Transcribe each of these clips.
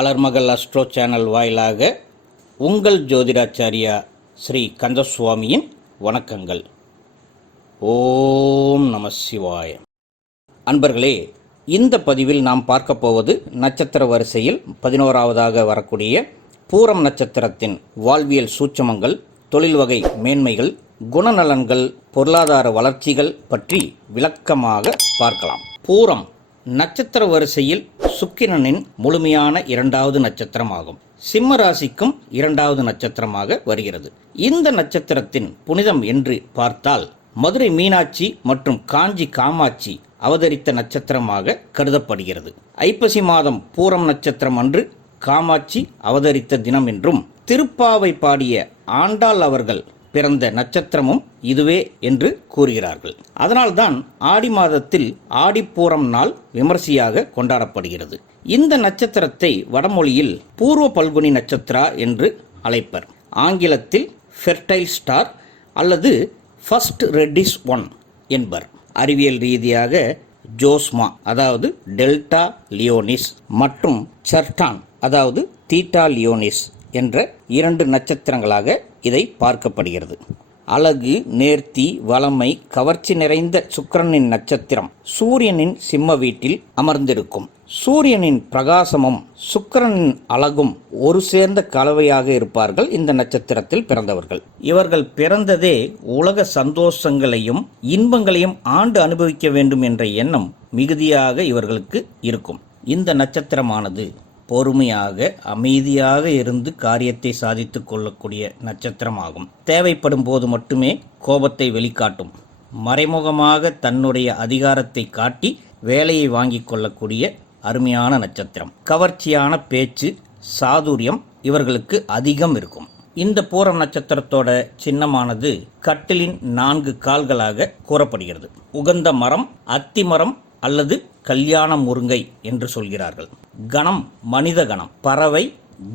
அலர்மகள் astro channel வாயிலாக உங்கள் ஜோதிடாச்சாரியா ஸ்ரீ கந்தசுவாமியின் வணக்கங்கள். ஓம் நம சிவாய. அன்பர்களே, இந்த பதிவில் நாம் பார்க்க போவது நட்சத்திர வரிசையில் 11வதாக வரக்கூடிய பூரம் நட்சத்திரத்தின் வாழ்வியல் சூட்சமங்கள், தொழில் வகை மேன்மைகள், குணநலன்கள், பொருளாதார வளர்ச்சிகள் பற்றி விளக்கமாக பார்க்கலாம். பூரம் நட்சத்திர வரிசையில் சுக்கிரனின் முழுமையான 2வது நட்சத்திரமாகும். சிம்ம ராசிக்கும் 2வது நட்சத்திரமாக வருகிறது. இந்த நட்சத்திரத்தின் புனிதம் என்று பார்த்தால் மதுரை மீனாட்சி மற்றும் காஞ்சி காமாட்சி அவதரித்த நட்சத்திரமாக கருதப்படுகிறது. ஐப்பசி மாதம் பூரம் நட்சத்திரம் அன்று காமாட்சி அவதரித்த தினம் என்றும், திருப்பாவை பாடிய ஆண்டாள் அவர்கள் பிறந்த நட்சத்திரமும் இதுவே என்று கூறுகிறார்கள். அதனால்தான் ஆடி மாதத்தில் ஆடிப்பூரம் நாள் விமர்சையாக கொண்டாடப்படுகிறது. இந்த நட்சத்திரத்தை வடமொழியில் பூர்வ பல்குனி நட்சத்திரா என்று அழைப்பர். ஆங்கிலத்தில் ஃபெர்டைல் ஸ்டார் அல்லது ஃபர்ஸ்ட் ரெட்டிஷ் ஒன் என்பர். அறிவியல் ரீதியாக ஜோஸ்மா அதாவது டெல்டா லியோனிஸ் மற்றும் சர்டான் அதாவது தீட்டா லியோனிஸ் என்ற 2 நட்சத்திரங்களாக இதை பார்க்கப்படுகிறது. அழகு, நேர்த்தி, வளமை, கவர்ச்சி நிறைந்த சுக்கிரனின் நட்சத்திரம் சூரியனின் சிம்ம வீட்டில் அமர்ந்திருக்கும். சூரியனின் பிரகாசமும் சுக்கிரனின் அழகும் ஒரு சேர்ந்த கலவையாக இருப்பார்கள் இந்த நட்சத்திரத்தில் பிறந்தவர்கள். இவர்கள் பிறந்ததே உலக சந்தோஷங்களையும் இன்பங்களையும் ஆண்டு அனுபவிக்க வேண்டும் என்ற எண்ணம் மிகுதியாக இவர்களுக்கு இருக்கும். இந்த நட்சத்திரமானது பொறுமையாக அமைதியாக இருந்து காரியத்தை சாதித்து கொள்ளக்கூடிய நட்சத்திரமாகும். தேவைப்படும் போது மட்டுமே கோபத்தை வெளிக்காட்டும். மறைமுகமாக தன்னுடைய அதிகாரத்தை காட்டி வேலையை வாங்கி கொள்ளக்கூடிய அருமையான நட்சத்திரம். கவர்ச்சியான பேச்சு, சாதுரியம் இவர்களுக்கு அதிகம் இருக்கும். இந்த பூரம் நட்சத்திரத்தோட சின்னமானது கட்டிலின் 4 கால்களாக கூறப்படுகிறது. உகந்த மரம் அத்தி மரம் அல்லது கல்யாண முருங்கை என்று சொல்கிறார்கள். கணம் மனித கணம், பறவை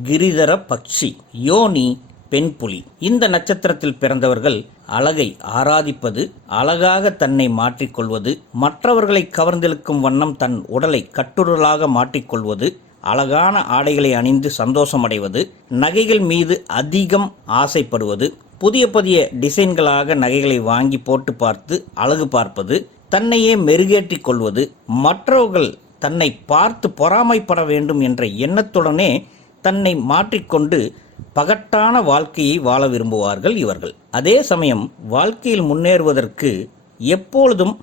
கிரிதர பட்சி, யோனி பெண் புலி. இந்த நட்சத்திரத்தில் பிறந்தவர்கள் அழகை ஆராதிப்பது, அழகாக தன்னை மாற்றிக்கொள்வது, மற்றவர்களை கவர்ந்தெழுக்கும் வண்ணம் தன் உடலை கட்டுடலாக மாற்றிக்கொள்வது, அழகான ஆடைகளை அணிந்து சந்தோஷமடைவது, நகைகள் மீது அதிகம் ஆசைப்படுவது, புதிய புதிய டிசைன்களாக நகைகளை வாங்கி போட்டு பார்த்து அழகு பார்ப்பது, தன்னையே மெருகேற்றிக் கொள்வது, மற்றவர்கள் தன்னை பார்த்து பொறாமைப்பட வேண்டும் என்ற எண்ணத்துடனே தன்னை மாற்றிக்கொண்டு பகட்டான வாழ்க்கையை வாழ விரும்புவார்கள் இவர்கள். அதே சமயம் வாழ்க்கையில் முன்னேறுவதற்கு எப்பொழுதும்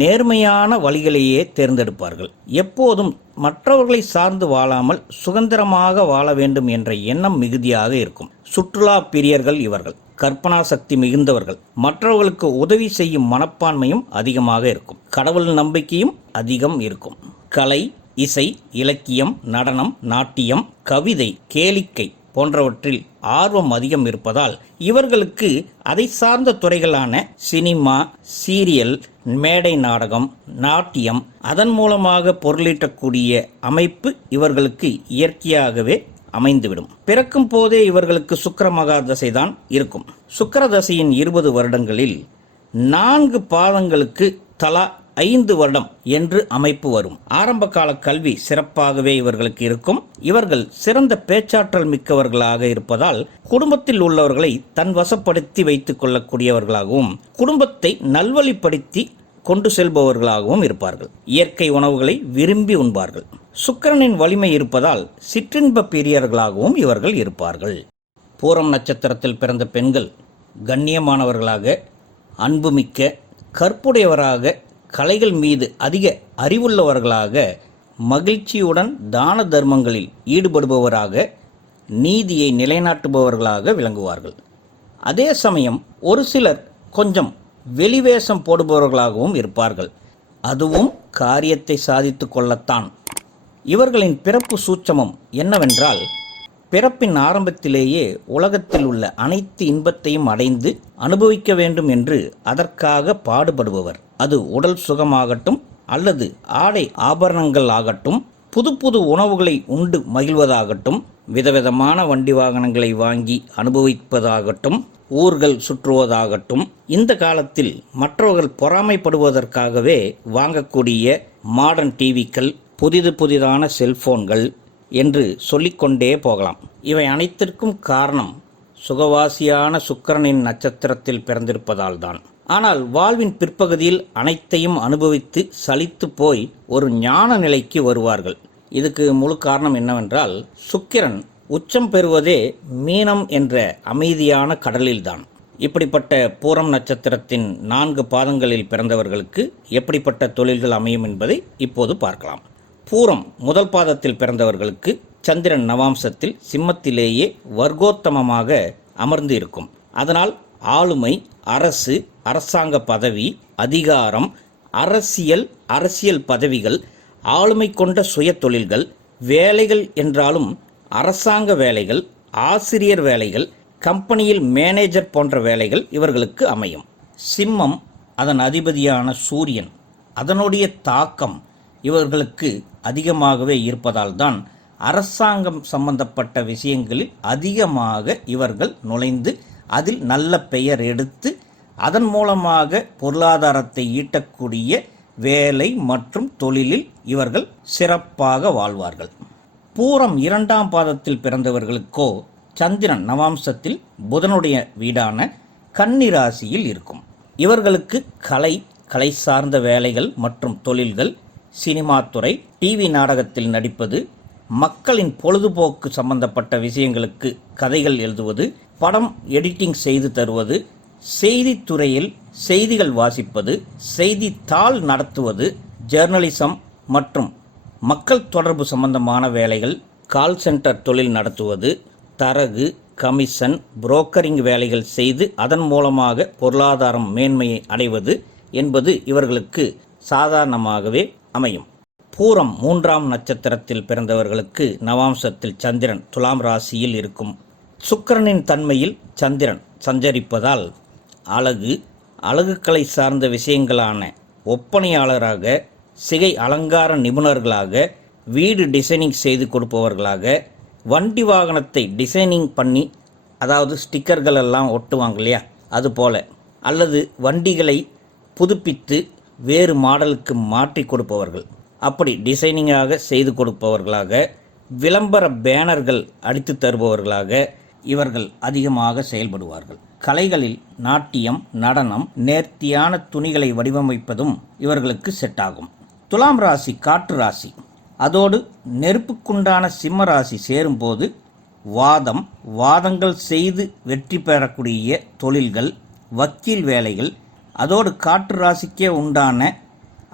நேர்மையான வழிகளையே தேர்ந்தெடுப்பார்கள். எப்போதும் மற்றவர்களை சார்ந்து வாழாமல் சுதந்திரமாக வாழ வேண்டும் என்ற எண்ணம் மிகுதியாக இருக்கும். சுற்றுலா பிரியர்கள் இவர்கள். கற்பனா சக்தி மிகுந்தவர்கள். மற்றவர்களுக்கு உதவி செய்யும் மனப்பான்மையும் அதிகமாக இருக்கும். கடவுள் நம்பிக்கையும் அதிகம் இருக்கும். கலை, இசை, இலக்கியம், நடனம், நாட்டியம், கவிதை, கேளிக்கை போன்றவற்றில் ஆர்வம் அதிகம் இருப்பதால் இவர்களுக்கு அதை சார்ந்த துறைகளான சினிமா, சீரியல், மேடை நாடகம், நாட்டியம், அதன் மூலமாக பொருளீட்டக்கூடிய அமைப்பு இவர்களுக்கு இயற்கையாகவே அமைந்துவிடும். பிறக்கும் போதே இவர்களுக்கு சுக்கிர மகாதசை தான் இருக்கும். சுக்கிர தசையின் 20 வருடங்களில் 4 பாதங்களுக்கு தலா 5 வருடம் என்று அமைப்பு வரும். ஆரம்ப கால கல்வி சிறப்பாகவே இவர்களுக்கு இருக்கும். இவர்கள் சிறந்த பேச்சாற்றல் மிக்கவர்களாக இருப்பதால் குடும்பத்தில் உள்ளவர்களை தன் வசப்படுத்தி வைத்துக் கொள்ளக்கூடியவர்களாகவும் குடும்பத்தை நல்வழிப்படுத்தி கொண்டு செல்பவர்களாகவும் இருப்பார்கள். இயற்கை உணவுகளை விரும்பி உண்பார்கள். சுக்கிரனின் வலிமை இருப்பதால் சிற்றின்ப பிரியர்களாகவும் இவர்கள் இருப்பார்கள். பூரம் நட்சத்திரத்தில் பிறந்த பெண்கள் கண்ணியமானவர்களாக, அன்புமிக்க, கற்புடையவராக, கலைகள் மீது அதிக அறிவுள்ளவர்களாக, மகிழ்ச்சியுடன் தான தர்மங்களில் ஈடுபடுபவராக, நீதியை நிலைநாட்டுபவர்களாக விளங்குவார்கள். அதே சமயம் ஒரு சிலர் கொஞ்சம் வெளிவேஷம் போடுபவர்களாகவும் இருப்பார்கள். அதுவும் காரியத்தை சாதித்து கொள்ளத்தான். இவர்களின் பிறப்பு சூட்சமம் என்னவென்றால், பிறப்பின் ஆரம்பத்திலேயே உலகத்தில் உள்ள அனைத்து இன்பத்தையும் அடைந்து அனுபவிக்க வேண்டும் என்று அதற்காக பாடுபடுபவர். அது உடல் சுகமாகட்டும் அல்லது ஆடை ஆபரணங்கள் ஆகட்டும், புது புது உணவுகளை உண்டு மகிழ்வதாகட்டும், விதவிதமான வண்டி வாகனங்களை வாங்கி அனுபவிப்பதாகட்டும், ஊர்கள் சுற்றுவதாகட்டும், இந்த காலத்தில் மற்றவர்கள் பொறாமைப்படுவதற்காகவே வாங்கக்கூடிய மாடர்ன் டிவிக்கள், புதிதான செல்போன்கள் என்று சொல்லிக்கொண்டே போகலாம். இவை அனைத்திற்கும் காரணம் சுகவாசியான சுக்கிரனின் நட்சத்திரத்தில் பிறந்திருப்பதால் தான். ஆனால் வாழ்வின் பிற்பகுதியில் அனைத்தையும் அனுபவித்து சலித்து போய் ஒரு ஞான நிலைக்கு வருவார்கள். இதுக்கு முழு காரணம் என்னவென்றால், சுக்கிரன் உச்சம் பெறுவதே மீனம் என்ற அமைதியான கடலில்தான். இப்படிப்பட்ட பூரம் நட்சத்திரத்தின் 4 பாதங்களில் பிறந்தவர்களுக்கு எப்படிப்பட்ட தொழில்கள் அமையும் என்பதை இப்போது பார்க்கலாம். பூரம் முதல் பாதத்தில் பிறந்தவர்களுக்கு சந்திரன் நவாம்சத்தில் சிம்மத்திலேயே வர்க்கோத்தமமாக அமர்ந்து இருக்கும். அதனால் ஆளுமை, அரசு, அரசாங்க பதவி, அதிகாரம், அரசியல் பதவிகள், ஆளுமை கொண்ட சுய தொழில்கள், வேலைகள் என்றாலும் அரசாங்க வேலைகள், ஆசிரியர் வேலைகள், கம்பெனியில் மேனேஜர் போன்ற வேலைகள் இவர்களுக்கு அமையும். சிம்மம் அதன் அதிபதியான சூரியன், அதனுடைய தாக்கம் இவர்களுக்கு அதிகமாகவே இருப்பதால் தான் அரசாங்கம் சம்பந்தப்பட்ட விஷயங்களில் அதிகமாக இவர்கள் நுழைந்து அதில் நல்ல பெயர் எடுத்து அதன் மூலமாக பொருளாதாரத்தை ஈட்டக்கூடிய வேலை மற்றும் தொழிலில் இவர்கள் சிறப்பாக வாழ்வார்கள். பூரம் 2ஆம் பாதத்தில் பிறந்தவர்களுக்கோ சந்திரன் நவாம்சத்தில் புதனுடைய வீடான கன்னி ராசியில் இருக்கும். இவர்களுக்கு கலை சார்ந்த வேலைகள் மற்றும் தொழில்கள், சினிமா துறை, டிவி நாடகத்தில் நடிப்பது, மக்களின் பொழுதுபோக்கு சம்பந்தப்பட்ட விஷயங்களுக்கு கதைகள் எழுதுவது, படம் எடிட்டிங் செய்து தருவது, செய்தித்துறையில் செய்திகள் வாசிப்பது, செய்தித்தாள் நடத்துவது, ஜேர்னலிசம் மற்றும் மக்கள் தொடர்பு சம்பந்தமான வேலைகள், கால் சென்டர் தொழில் நடத்துவது, தரகு, கமிஷன், புரோக்கரிங் வேலைகள் செய்து அதன் மூலமாக பொருளாதாரம் மேன்மையை அடைவது என்பது இவர்களுக்கு சாதாரணமாகவே அமையும். பூரம் 3ஆம் நட்சத்திரத்தில் பிறந்தவர்களுக்கு நவாம்சத்தில் சந்திரன் துலாம் ராசியில் இருக்கும். சுக்கிரனின் தன்மையில் சந்திரன் சஞ்சரிப்பதால் அழகுக்கலை சார்ந்த விஷயங்களான ஒப்பனையாளராக, சிகை அலங்கார நிபுணர்களாக, வீடு டிசைனிங் செய்து கொடுப்பவர்களாக, வண்டி வாகனத்தை டிசைனிங் பண்ணி, அதாவது ஸ்டிக்கர்கள் எல்லாம் ஒட்டுவாங்க இல்லையா, அதுபோல், அல்லது வண்டிகளை புதுப்பித்து வேறு மாடலுக்கு மாற்றி கொடுப்பவர்கள், அப்படி டிசைனிங்காக செய்து கொடுப்பவர்களாக, விளம்பர பேனர்கள் அடித்து தருபவர்களாக இவர்கள் அதிகமாக செயல்படுவார்கள். கலைகளில் நாட்டியம், நடனம், நேர்த்தியான துணிகளை வடிவமைப்பதும் இவர்களுக்கு செட் ஆகும். துலாம் ராசி காற்று ராசி, அதோடு நெருப்புக்குண்டான சிம்ம ராசி சேரும்போது வாதங்கள் செய்து வெற்றி பெறக்கூடிய தொழில்கள், வக்கீல் வேலைகள், அதோடு காற்று ராசிக்கே உண்டான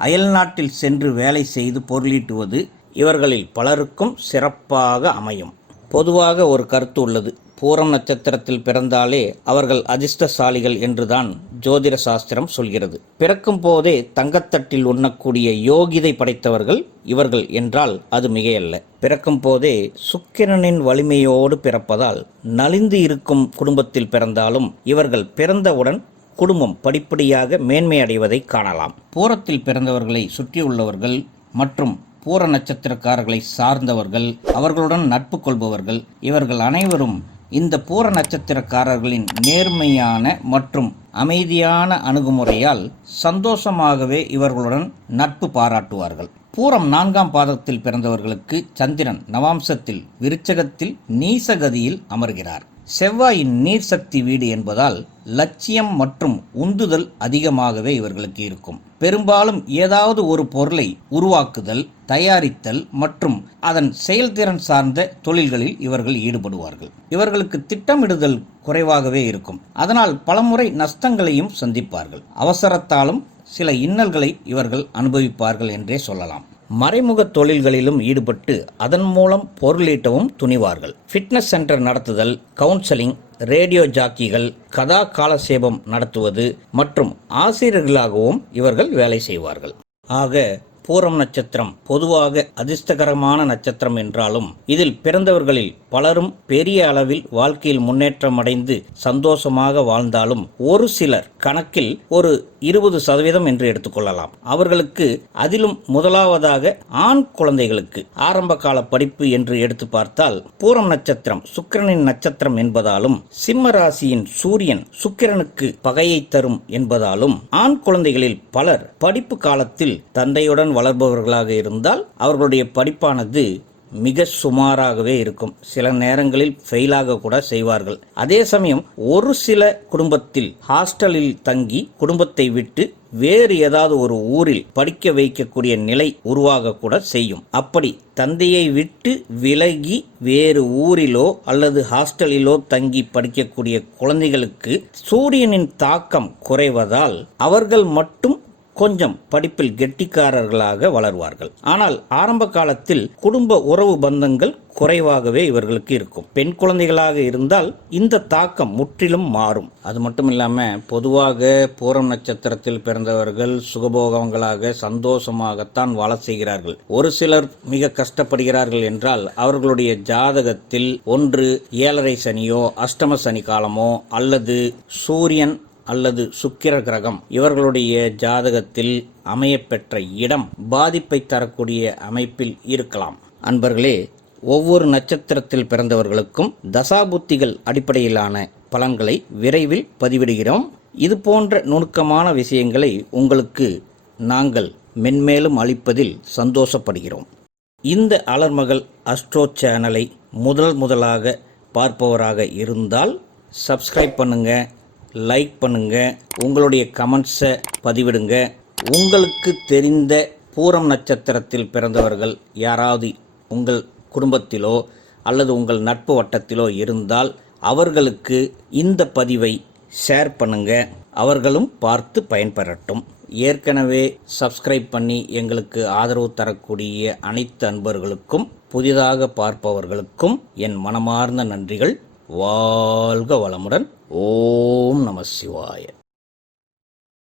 அயல்நாட்டில் சென்று வேலை செய்து பொருளீட்டுவது இவர்களில் பலருக்கும் சிறப்பாக அமையும். பொதுவாக ஒரு கருத்து உள்ளது, பூரம் நட்சத்திரத்தில் பிறந்தாலே அவர்கள் அதிர்ஷ்டசாலிகள் என்றுதான் ஜோதிட சாஸ்திரம் சொல்கிறது. பிறக்கும் போதே தங்கத்தட்டில் உண்ணக்கூடிய யோகிதை படைத்தவர்கள் இவர்கள் என்றால் அது மிகையல்ல. பிறக்கும் போதே சுக்கிரனின் வலிமையோடு பிறப்பதால் நலிந்து இருக்கும் குடும்பத்தில் பிறந்தாலும் இவர்கள் பிறந்தவுடன் குடும்பம் படிப்படியாக மேன்மை அடைவதை காணலாம். பூரத்தில் பிறந்தவர்களை சுற்றியுள்ளவர்கள் மற்றும் பூர நட்சத்திரக்காரர்களை சார்ந்தவர்கள், அவர்களுடன் நட்பு கொள்பவர்கள், இவர்கள் அனைவரும் இந்த பூர நட்சத்திரக்காரர்களின் நேர்மையான மற்றும் அமைதியான அணுகுமுறையால் சந்தோஷமாகவே இவர்களுடன் நட்பு பாராட்டுவார்கள். பூரம் 4ஆம் பாதத்தில் பிறந்தவர்களுக்கு சந்திரன் நவாம்சத்தில் விருச்சகத்தில் நீசகதியில் அமர்கிறார். செவ்வாயின் நீர் சக்தி வீடு என்பதால் லட்சியம் மற்றும் உந்துதல் அதிகமாகவே இவர்களுக்கு இருக்கும். பெரும்பாலும் ஏதாவது ஒரு பொருளை உருவாக்குதல், தயாரித்தல் மற்றும் அதன் செயல்திறன் சார்ந்த தொழில்களில் இவர்கள் ஈடுபடுவார்கள். இவர்களுக்கு திட்டமிடுதல் குறைவாகவே இருக்கும். அதனால் பலமுறை நஷ்டங்களையும் சந்திப்பார்கள். அவசரத்தாலும் சில இன்னல்களை இவர்கள் அனுபவிப்பார்கள் என்றே சொல்லலாம். மறைமுக தொழில்களிலும் ஈடுபட்டு அதன் மூலம் பொருளீட்டவும் துணிவார்கள். ஃபிட்னஸ் சென்டர் நடத்துதல், கவுன்சிலிங், ரேடியோ ஜாக்கிகள், கதா காலசேபம் நடத்துவது மற்றும் ஆசிரியர்களாகவும் இவர்கள் வேலை செய்வார்கள். ஆக பூரம் நட்சத்திரம் பொதுவாக அதிர்ஷ்டகரமான நட்சத்திரம் என்றாலும் இதில் பிறந்தவர்களில் பலரும் பெரிய அளவில் வாழ்க்கையில் முன்னேற்றம் அடைந்து சந்தோஷமாக வாழ்ந்தாலும் ஒரு சிலர் கணக்கில் ஒரு 20% என்று எடுத்துக்கொள்ளலாம். அவர்களுக்கு அதிலும் முதலாவதாக ஆண் குழந்தைகளுக்கு ஆரம்ப கால படிப்பு என்று எடுத்து பார்த்தால் பூரம் நட்சத்திரம் சுக்கிரனின் நட்சத்திரம் என்பதாலும் சிம்ம ராசியின் சூரியன் சுக்கிரனுக்கு பகையை தரும் என்பதாலும் ஆண் குழந்தைகளில் பலர் படிப்பு காலத்தில் தந்தையுடன் படிப்புடன் வளர்பவர்களாக இருந்தால் அவர்களுடைய படிப்பானது மிக சுமாராகவே இருக்கும். சில நேரங்களில் ஃபெயிலாக கூட செய்வார்கள். அதே சமயம் ஒரு சில குடும்பத்தில் ஹாஸ்டலில் தங்கி குடும்பத்தை விட்டு வேறு ஏதாவது ஒரு ஊரில் படிக்க வைக்கக்கூடிய நிலை உருவாக கூட செய்யும். அப்படி தந்தையை விட்டு விலகி வேறு ஊரிலோ அல்லது ஹாஸ்டலிலோ தங்கி படிக்கக்கூடிய குழந்தைகளுக்கு சூரியனின் தாக்கம் குறைவதால் அவர்கள் மட்டும் கொஞ்சம் படிப்பில் கெட்டிக்காரர்களாக வளர்வார்கள். ஆனால் ஆரம்ப காலத்தில் குடும்ப உறவு பந்தங்கள் குறைவாகவே இவர்களுக்கு இருக்கும். பெண் குழந்தைகளாக இருந்தால் இந்த தாக்கம் முற்றிலும் மாறும். அது மட்டும் இல்லாம பொதுவாக பூரம் நட்சத்திரத்தில் பிறந்தவர்கள் சுகபோகங்களாக சந்தோஷமாகத்தான் வாழ செய்கிறார்கள். ஒரு சிலர் மிக கஷ்டப்படுகிறார்கள் என்றால் அவர்களுடைய ஜாதகத்தில் ஒன்று 7.5 சனியோ அஷ்டம சனி காலமோ அல்லது சூரியன் அல்லது சுக்கிர கிரகம் இவர்களுடைய ஜாதகத்தில் அமையப்பெற்ற இடம் பாதிப்பை தரக்கூடிய அமைப்பில் இருக்கலாம். அன்பர்களே, ஒவ்வொரு நட்சத்திரத்தில் பிறந்தவர்களுக்கும் தசாபுத்திகள் அடிப்படையிலான பலன்களை விரைவில் பதிவிடுகிறோம். இது போன்ற நுணுக்கமான விஷயங்களை உங்களுக்கு நாங்கள் மென்மேலும் அளிப்பதில் சந்தோஷப்படுகிறோம். இந்த அலர்மகள் அஸ்ட்ரோ சேனலை முதலாக பார்ப்பவராக இருந்தால் சப்ஸ்கிரைப் பண்ணுங்க, லைக் பண்ணுங்க, உங்களுடைய கமெண்ட்ஸை பதிவிடுங்க. உங்களுக்கு தெரிந்த பூரம் நட்சத்திரத்தில் பிறந்தவர்கள் யாராவது உங்கள் குடும்பத்திலோ அல்லது உங்கள் நட்பு வட்டத்திலோ இருந்தால் அவர்களுக்கு இந்த பதிவை ஷேர் பண்ணுங்க, அவர்களும் பார்த்து பயன்பெறட்டும். ஏற்கனவே சப்ஸ்கிரைப் பண்ணி எங்களுக்கு ஆதரவு தரக்கூடிய அனைத்து அன்பர்களுக்கும் புதிதாக பார்ப்பவர்களுக்கும் என் மனமார்ந்த நன்றிகள். வாழ்க வளமுடன். ஓம் நம சிவாய.